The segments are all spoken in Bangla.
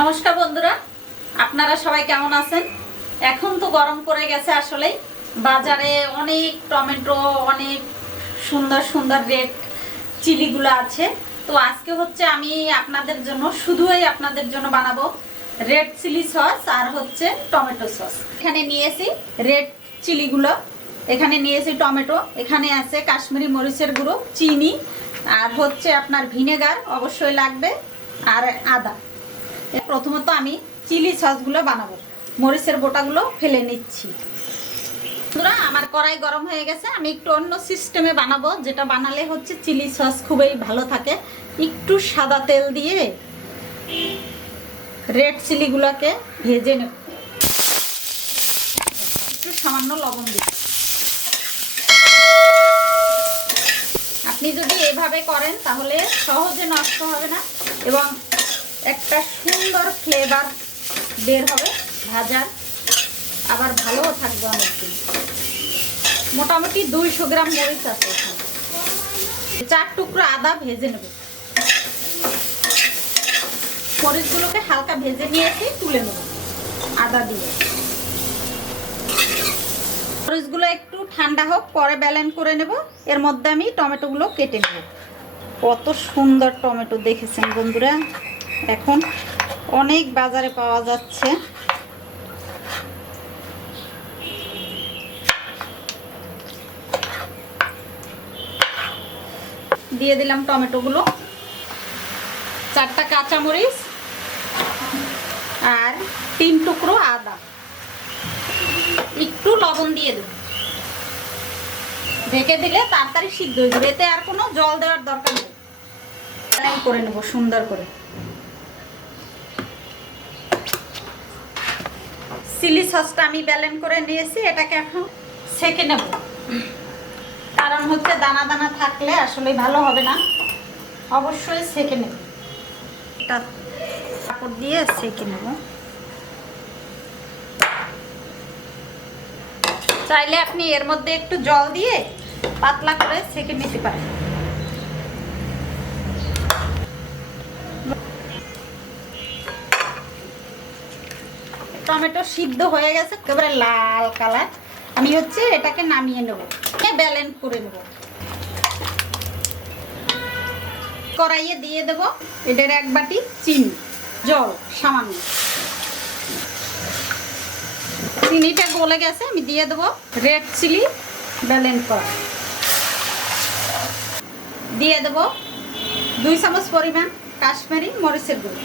নমস্কার বন্ধুরা, আপনারা সবাই কেমন আছেন? এখন তো গরম পড়ে গেছে আসলেই। বাজারে অনেক টমেটো, অনেক সুন্দর সুন্দর রেড চিলিগুলো আছে। তো আজকে হচ্ছে আমি আপনাদের জন্য, শুধুই আপনাদের জন্য বানাবো রেড চিলি সস আর হচ্ছে টমেটো সস। এখানে নিয়েছি রেড চিলিগুলো, এখানে নিয়েছি টমেটো, এখানে আছে কাশ্মীরি মরিচের গুঁড়ো, চিনি, আর হচ্ছে আপনার ভিনেগার, অবশ্যই লাগবে, আর আদা। প্রথমত আমি চিলি সসগুলো বানাবো। মরিচের বোটাগুলো ফেলে নিচ্ছি। বন্ধুরা, আমার কড়াই গরম হয়ে গেছে। আমি একটু অন্য সিস্টেমে বানাবো, যেটা বানালে হচ্ছে চিলি সস খুবই ভালো থাকে। একটু সাদা তেল দিয়ে রেড চিলিগুলোকে ভেজে নেব। একটু সামান্য লবণ দিই আপনি যদি এভাবে করেন, তাহলে সহজে নষ্ট হবে না এবং একটা সুন্দর ফ্লেভার বের হবে ভাজার আবার ভালোও থাকবে অনেকদিন। মোটামুটি দুইশো গ্রাম মরিচ আছে চার টুকরো আদা ভেজে নেব। মরিচগুলোকে হালকা ভেজে নিয়েছি, তুলে নেব। আদা দিয়ে। মরিচগুলো একটু ঠান্ডা হোক, পরে ব্যালেন্স করে নেব। এর মধ্যে আমি টমেটোগুলো কেটে নেব। কত সুন্দর টমেটো দেখেছেন বন্ধুরা। এখন অনেক বাজারে পাওয়া যাচ্ছে। দিয়ে দিলাম টমেটোগুলো, চারটা কাঁচামরিচ আর তিন টুকরো আদা। একটু লবণ দিয়ে দেব। ঢেকে দিলে তাড়াতাড়ি সিদ্ধ হয়ে যাবে। এতে আর কোনো জল দেওয়ার দরকার নেই। করে নেব, সুন্দর করে। চিলি সসটা আমি ব্যালেন্স করে নিয়েছি, এটাকে এখন সেকে নেব। কারণ হচ্ছে দানা দানা থাকলে আসলে ভালো হবে না। অবশ্যই সেকে নেব। এটা কাপড় দিয়ে সেকে নেব। চাইলে আপনি এর মধ্যে একটু জল দিয়ে পাতলা করে সেকে নিতে পারেন। টমেটো সিদ্ধ হয়ে গেছে, একেবারে লাল কালার। আমি হচ্ছে এটাকে নামিয়ে নেব। ব্যালেন্স করে নেব। কড়াইয়ে দিয়ে দেব এটার এক বাটি চিনি, জল সামান্য। চিনিটা গলে গেছে, আমি দিয়ে দেবো রেড চিলি ব্যালেন্স করা। দিয়ে দেবো দুই চামচ পরিমাণ কাশ্মীরি মরিচের গুঁড়ো।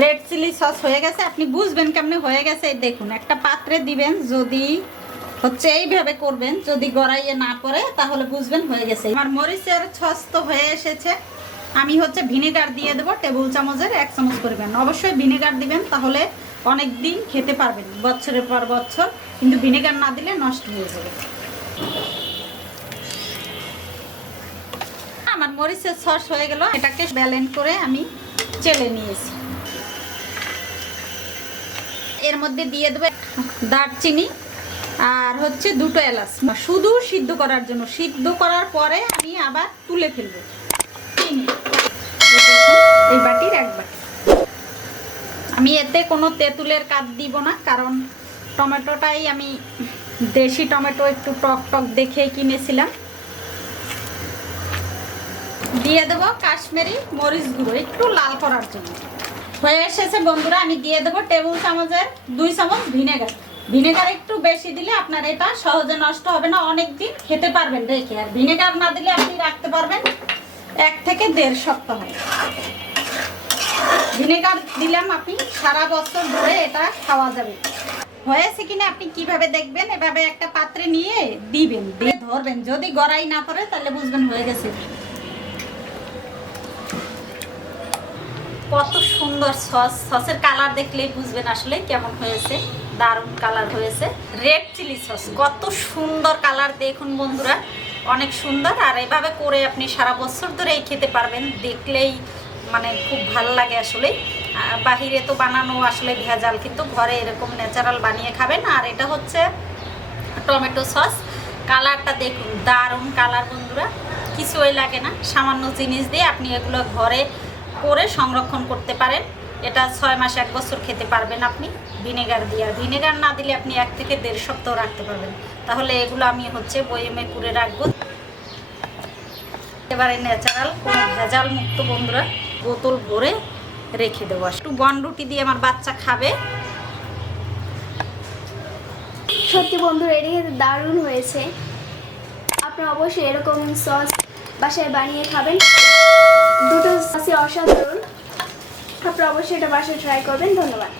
রেড চিলি সস হয়ে গেছে। আপনি বুঝবেন কেমনি হয়ে গেছে। দেখুন, একটা পাত্রে দিবেন, যদি হচ্ছে এইভাবে করবেন, যদি গড়াইয়ে না পড়ে তাহলে বুঝবেন হয়ে গেছে। আমার মরিচের সস তো হয়ে এসেছে। আমি হচ্ছে ভিনেগার দিয়ে দেবো, টেবিল চামচের এক চামচ করবেন অবশ্যই ভিনেগার দিবেন, তাহলে অনেক দিন খেতে পারবেন, বছরের পর বছর। কিন্তু ভিনেগার না দিলে নষ্ট হয়ে যাবে। আমার মরিচের সস হয়ে গেল। এটাকে ব্যালেন্স করে আমি চেলে নিয়েছি। এর মধ্যে দিয়ে দেবে দারচিনি আর হচ্ছে দুটো এলাচ। শুধু সিদ্ধ করার জন্য। সিদ্ধ করার পরে আমি আবার তুলে ফেলব। এই বাটির এক বাটি। আমি এতে কোনো তেঁতুলের কাজ দিব না, কারণ টমেটোটাই আমি দেশি টমেটো একটু টক টক দেখে কিনেছিলাম। দিয়ে দেবো কাশ্মীরি মরিচ গুঁড়ো, একটু লাল করার জন্য। হয়ে এসেছে, বন্ধুরা, আমি দিয়ে দেবো টেবিল চামচের দুই চামচ ভিনেগার। ভিনেগার একটু বেশি দিলে আপনার এটা সহজে নষ্ট হবে না অনেক দিন খেতে পারবেন রেখে আর ভিনেগার না দিলে আপনি রাখতে পারবেন এক থেকে দেড় সপ্তাহ। ভিনেগার দিলাম আপনি, সারা বছর ধরে এটা খাওয়া যাবে। হয়েছে কিনা আপনি কীভাবে দেখবেন, এভাবে একটা পাত্রে নিয়ে দিবেন, দিয়ে ধরবেন। যদি গড়াই না পড়ে, তাহলে বুঝবেন হয়ে গেছে। কত সুন্দর সস। সসের কালার দেখলেই বুঝবেন আসলে কেমন হয়েছে। দারুণ কালার হয়েছে। রেড চিলি সস, কত সুন্দর কালার দেখুন বন্ধুরা। অনেক সুন্দর। আর এভাবে করে আপনি সারা বছর ধরেই খেতে পারবেন। দেখলেই মানে খুব ভালো লাগে আসলে। বাহিরে তো বানানো আসলে ভেজাল, কিন্তু ঘরে এরকম ন্যাচারাল বানিয়ে খাবেন। আর এটা হচ্ছে টমেটো সস। কালারটা দেখুন, দারুণ কালার বন্ধুরা। কিছুই লাগে না। সামান্য জিনিস দিয়ে আপনি এগুলো ঘরে করে সংরক্ষণ করতে পারেন। এটা ছয় মাস, এক বছর খেতে পারবেন আপনি। ভিনেগার দিয়ে। আর ভিনেগার না দিলে আপনি এক থেকে দেড় সপ্তাহ রাখতে পারবেন। তাহলে এগুলো আমি হচ্ছে বয়েমে করে রাখব। এবারে ন্যাচারাল, কোনো ভেজাল মুক্ত বন্ধুরা বোতল ভরে রেখে দেবো। একটু বন রুটি দিয়ে আমার বাচ্চা খাবে। সত্যি বন্ধুরা এটা খেতে দারুণ হয়েছে। আপনি অবশ্যই এরকম সস বাসায় বানিয়ে খাবেন। দুটো অসাধারণ। আপনারা অবশ্যই এটা বাসায় ট্রাই করবেন। ধন্যবাদ।